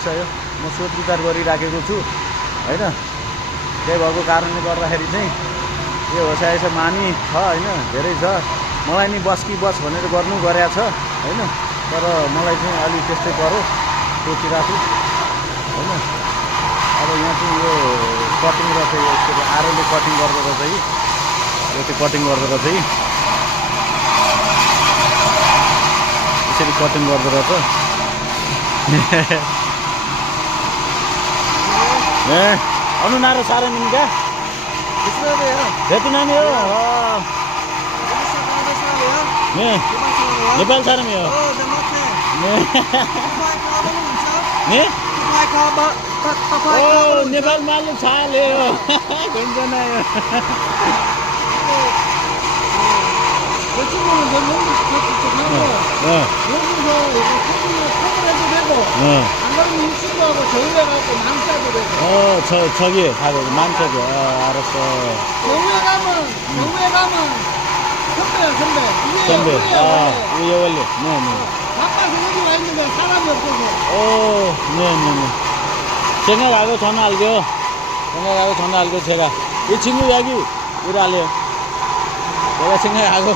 समस्या यो म सोच विचार गरिराखेको छु हैन त्यही भएको कारणले गर्दाखेरि चाहिँ यो होसाएछ मानी छ हैन धेरै छ मलाई नि बस कि बस भनेर गर्नु गरेको छ हैन तर मलाई चाहिँ अलि त्यस्तै पर्यो सोचिराछु हैन अब यहाँ चाहिँ यो कटिङ र चाहिँ यसरी आरोले कटिङ गर्दा चाहिँ यो चाहिँ कटिङ गर्दा चाहिँ यसरी कटिङ गर्दा रहेछ ए अनु नारो सारे मिनका भेटु नानी हो नेपाल सारे में हो नेपाल मालु छाले हो हुन्छ न 저기 가고 만쪽에 알았어. 선배. 위에 원래. 네. 바빠서 여기 와 있는데 사람이 없어서. 네. 생각하고 전화 알고 제가 이 친구 여기 일할래요. 내가 생각하고.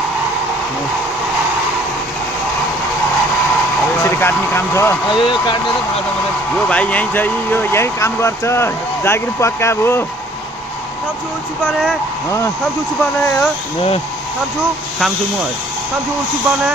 यसरी काट्ने काम छ यो काट्ने त थाहा छ मलाई यो भाइ यही छ यो यही काम गर्छ जागिर पक्का भो खाम्छु छुपाने खाम्छु छुपाने हो खाम्छु म खाम्छु छुपाने